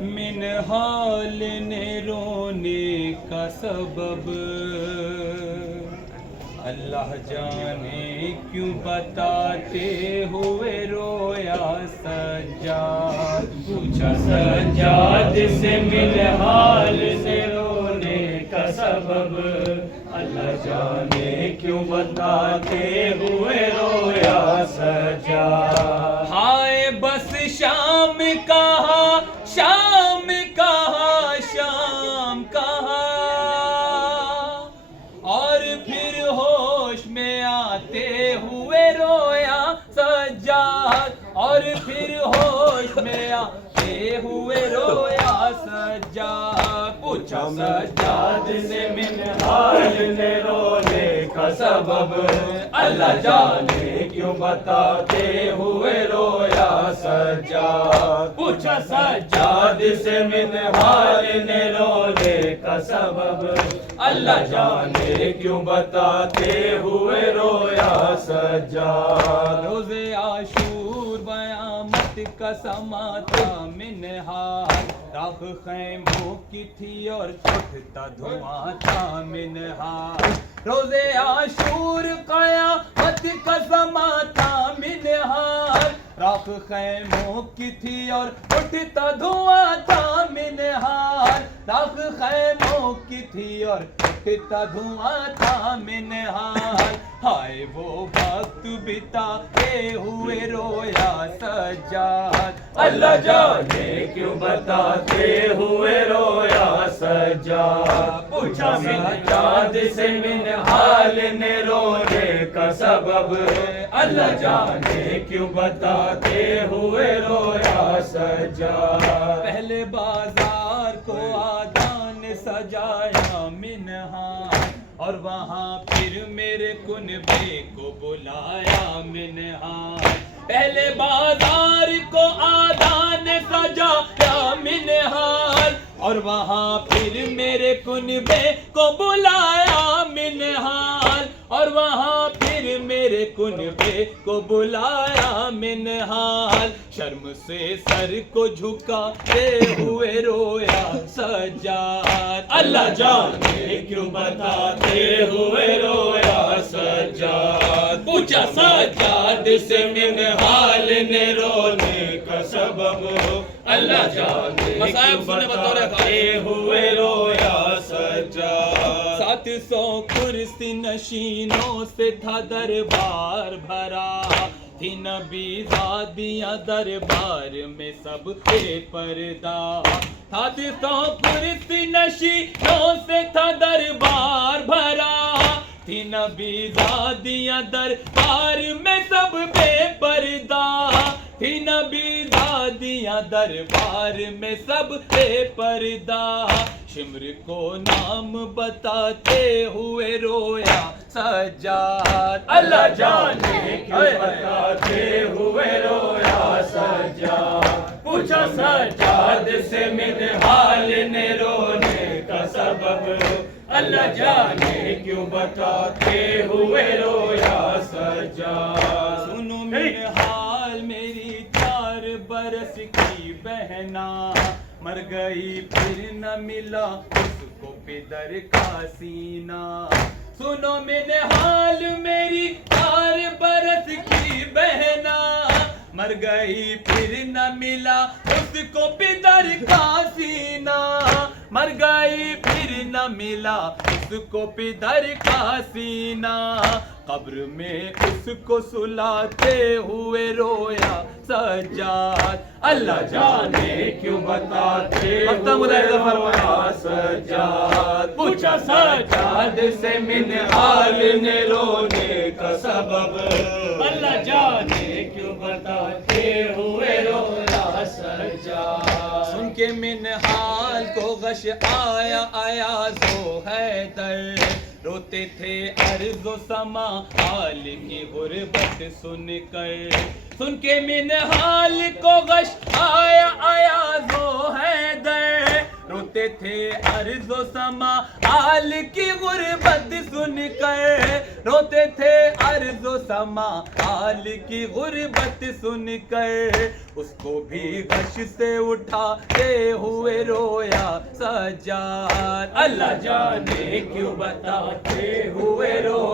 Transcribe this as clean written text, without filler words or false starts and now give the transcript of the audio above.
منہال نے رونے کا سبب اللہ جانے کیوں بتاتے ہوئے رویا سجاد. پوچھا سجاد سے منہال سے رونے کا سبب اللہ جانے کیوں بتاتے ہوئے رویا سجاد. ہائے بس شام کہاں شام کہاں شام کہاں اور پھر ہوش میں آتے ہوئے رویا سجاد. اور پھر ہوش میں آتے ہوئے رویا سجاد. پوچھا سجاد سے منہال نے رونے کا سبب اللہ جانے کیوں بتاتے ہوئے رویا سجاد. پوچھا سجاد سے منہال نے رونے کا سبب اللہ جانے کیوں بتاتے ہوئے رویا سجاد. روز عاشور قیامت کا سما تھا منہال. راہ خیموں کی تھی اور چھٹتا دھواں تھا منہال. روز عاشور قیامت کا سما تھا منہال. راہ خیموں کی تھی اور اٹھتا دھواں تھا منہال. راہ خیموں کی تھی اور اٹھتا دھواں تھا منہال. ہائے وہ وقت بتاتے ہوئے رویا سجاد اللہ جانے کیوں بتاتے ہوئے رویا سجاد. پوچھا سجاد سے منہال نے رونے کا سبب اللہ جانے کیوں بتاتے ہوئے رویا سجاد. پہلے بازار کو آدان سجایا منہال اور وہاں پھر میرے کنبے کو بلایا منہال. پہلے بازار کو آدان سجایا منہال اور وہاں پھر میرے کنبے کو بلایا منہال. اور وہاں پھر میرے کنبے کو بلایا منہال. شرم سے سر کو جھکاتے ہوئے رویا سجاد اللہ جانے کیوں بتاتے ہوئے رویا سجاد. پوچھا سجاد سے منہال نے رونے کا سبب اللہ جانے کیوں بتاتے ہوئے رویا سجاد. 700 کرسی نشینوں سے تھا دربار بھرا. تھی نبی زادیاں دربار میں سب بے پردہ. 700 کرسی نشینوں سے تھا دربار بھرا. تھی نبی زادیاں دربار میں سب بے پردہ. تھی نبی زادیاں دربار میں سب بے پردہ. شمر کو نام بتاتے ہوئے رویا سجاد اللہ جانے کیوں بتاتے ہوئے رویا سجاد. پوچھا سجاد سے منہال نے رونے کا سبب اللہ جانے کیوں بتاتے ہوئے رویا سجاد. سنو منہال میری 4 برس کی بہنا مر گئی پھر نہ ملا اس کو پدر کا سینہ. سنو منہال میری 4 برس کی بہنا مر گئی پھر نہ ملا اس کو پدر کا سینہ. مر گئی پھر نہ ملا اس کو پدر کا سینہ. قبر میں اس کو سلاتے ہوئے رویا سجاد اللہ جانے کیوں بتاتے ہوئے رویا سجاد. پوچھا سجاد سے منہال نے رونے کا سبب اللہ جانے کیوں بتاتے ہوئے رویا سجاد. سن کے منہال کو غش آیا ایاز و حیدر. روتے تھے ارض و سما حال کی غربت سن کر. سن کے منہال کو غش آیا ایاز و حیدر. روتے تھے ارض و سما حال کی غربت سن کر، روتے تھے ارض و سما حال کی غربت سن کر، اس کو بھی غش سے اٹھاتے ہوئے رویا سجاد، اللہ جانے کیوں بتاتے ہوئے رویا